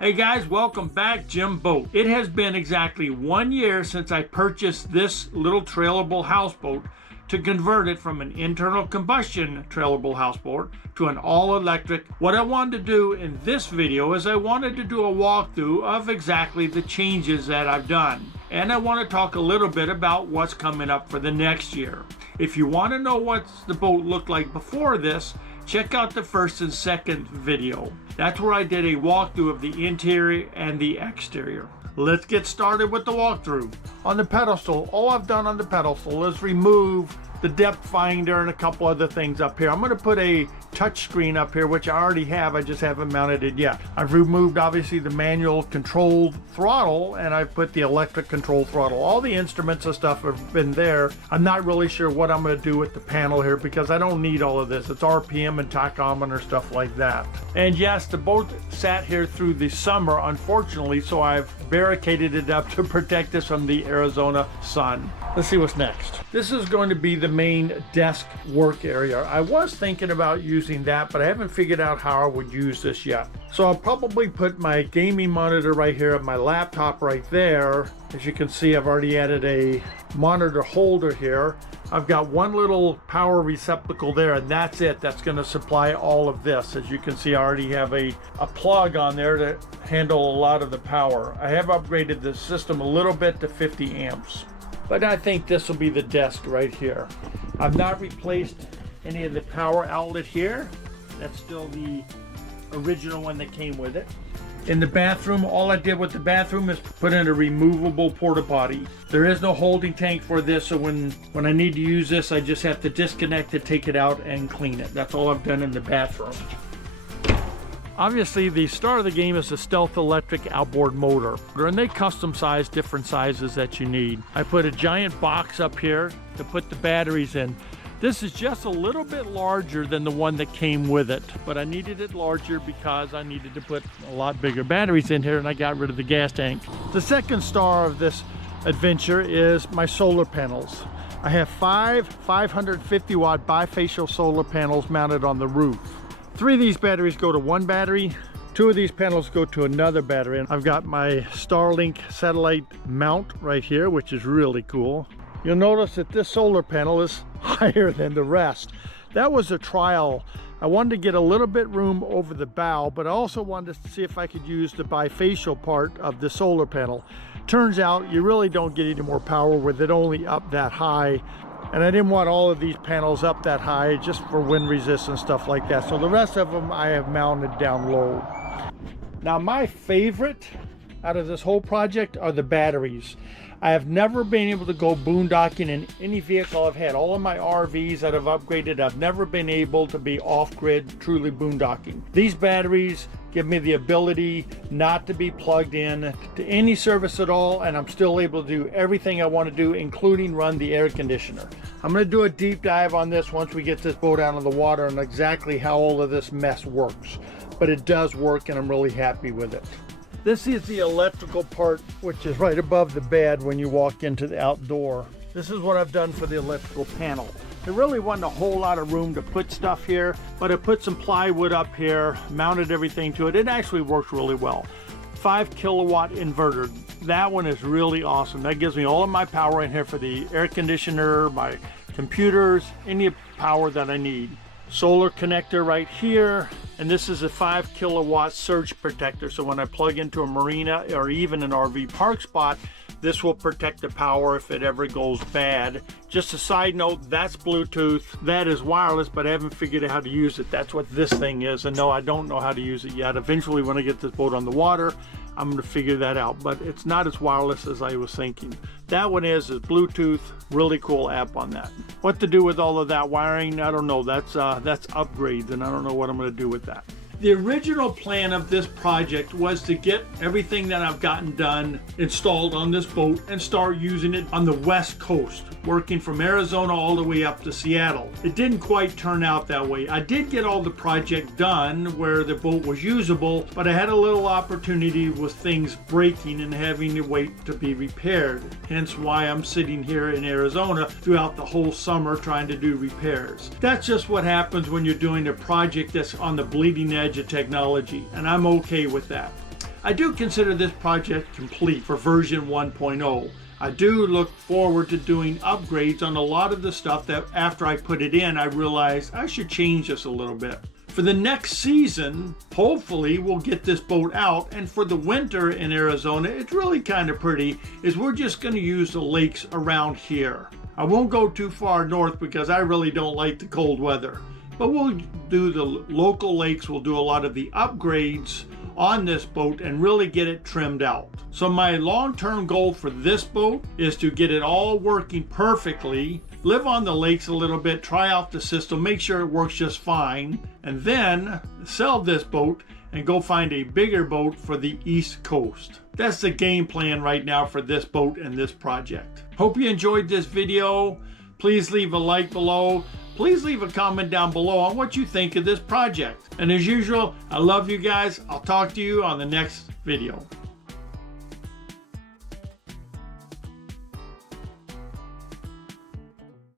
Hey guys, welcome back, Jim Boat. It has been exactly 1 year since I purchased this little trailable houseboat to convert it from an internal combustion trailable houseboat to an all-electric. What I wanted to do in this video is I wanted to do a walkthrough of exactly the changes that I've done. And I want to talk a little bit about what's coming up for the next year. If you want to know what the boat looked like before this, check out the first and second video. That's where I did a walkthrough of the interior and the exterior. Let's get started with the walkthrough. On the pedestal, all I've done on the pedestal is remove the depth finder and a couple other things up here. I'm going to put a touch screen up here, which I already have. I just haven't mounted it yet. I've removed obviously the manual controlled throttle, and I've put the electric control throttle. All the instruments and stuff have been there. I'm not really sure what I'm going to do with the panel here because I don't need all of this. It's RPM and tachometer, stuff like that. And yes, the boat sat here through the summer, unfortunately, so I've barricaded it up to protect us from the Arizona sun. Let's see what's next. This is going to be the main desk work area. I was thinking about using that, but I haven't figured out how I would use this yet. So I'll probably put my gaming monitor right here and my laptop right there. As you can see, I've already added a monitor holder here. I've got one little power receptacle there, and that's it. That's going to supply all of this. As you can see, I already have a plug on there to handle a lot of the power. I have upgraded the system a little bit to 50 amps. But I think this will be the desk right here. I've not replaced any of the power outlet here. That's still the original one that came with it. In the bathroom, all I did with the bathroom is put in a removable porta potty. There is no holding tank for this, so when I need to use this, I just have to disconnect it, take it out, and clean it. That's all I've done in the bathroom. Obviously, the star of the game is the Stealth electric outboard motor, and they custom size different sizes that you need. I put a giant box up here to put the batteries in. This is just a little bit larger than the one that came with it, but I needed it larger because I needed to put a lot bigger batteries in here, and I got rid of the gas tank. The second star of this adventure is my solar panels. I have 550 watt bifacial solar panels mounted on the roof. 3 of these batteries go to one battery, 2 of these panels go to another battery. And I've got my Starlink satellite mount right here, which is really cool. You'll notice that this solar panel is higher than the rest. That was a trial. I wanted to get a little bit room over the bow, but I also wanted to see if I could use the bifacial part of the solar panel. Turns out you really don't get any more power with it only up that high. And I didn't want all of these panels up that high just for wind resistance, stuff like that. So the rest of them I have mounted down low. Now my favorite out of this whole project are the batteries. I have never been able to go boondocking in any vehicle I've had. All of my RVs that I've upgraded, I've never been able to be off-grid, truly boondocking. These batteries give me the ability not to be plugged in to any service at all, and I'm still able to do everything I want to do, including run the air conditioner. I'm going to do a deep dive on this once we get this boat out on the water and exactly how all of this mess works. But it does work, and I'm really happy with it. This is the electrical part, which is right above the bed when you walk into the outdoor. This is what I've done for the electrical panel. There really wasn't a whole lot of room to put stuff here, but I put some plywood up here, mounted everything to it. It actually works really well. 5 kilowatt inverter. That one is really awesome. That gives me all of my power in here for the air conditioner, my computers, any power that I need. Solar connector right here, and this is a 5 kilowatt surge protector, so when I plug into a marina or even an RV park spot, this will protect the power if it ever goes bad. Just a side note, that's Bluetooth. That is wireless, but I haven't figured out how to use it. That's what this thing is, and no, I don't know how to use it yet. Eventually, when I get this boat on the water, I'm going to figure that out, but it's not as wireless as I was thinking. That one is Bluetooth. Really cool app on that. What to do with all of that wiring, I don't know. That's upgrades, and I don't know what I'm going to do with that. The original plan of this project was to get everything that I've gotten done installed on this boat and start using it on the West Coast, working from Arizona all the way up to Seattle. It didn't quite turn out that way. I did get all the project done where the boat was usable, but I had a little opportunity with things breaking and having to wait to be repaired. Hence why I'm sitting here in Arizona throughout the whole summer trying to do repairs. That's just what happens when you're doing a project that's on the bleeding edge of technology, and I'm okay with that. I do consider this project complete for version 1.0. I do look forward to doing upgrades on a lot of the stuff that after I put it in, I realized I should change this a little bit. For the next season, hopefully we'll get this boat out, and for the winter in Arizona, it's really kind of pretty, is we're just going to use the lakes around here. I won't go too far north because I really don't like the cold weather, but we'll do the local lakes. We'll do a lot of the upgrades on this boat and really get it trimmed out. So my long-term goal for this boat is to get it all working perfectly, live on the lakes a little bit, try out the system, make sure it works just fine, and then sell this boat and go find a bigger boat for the East Coast. That's the game plan right now for this boat and this project. Hope you enjoyed this video. Please leave a like below. Please leave a comment down below on what you think of this project. And as usual, I love you guys. I'll talk to you on the next video.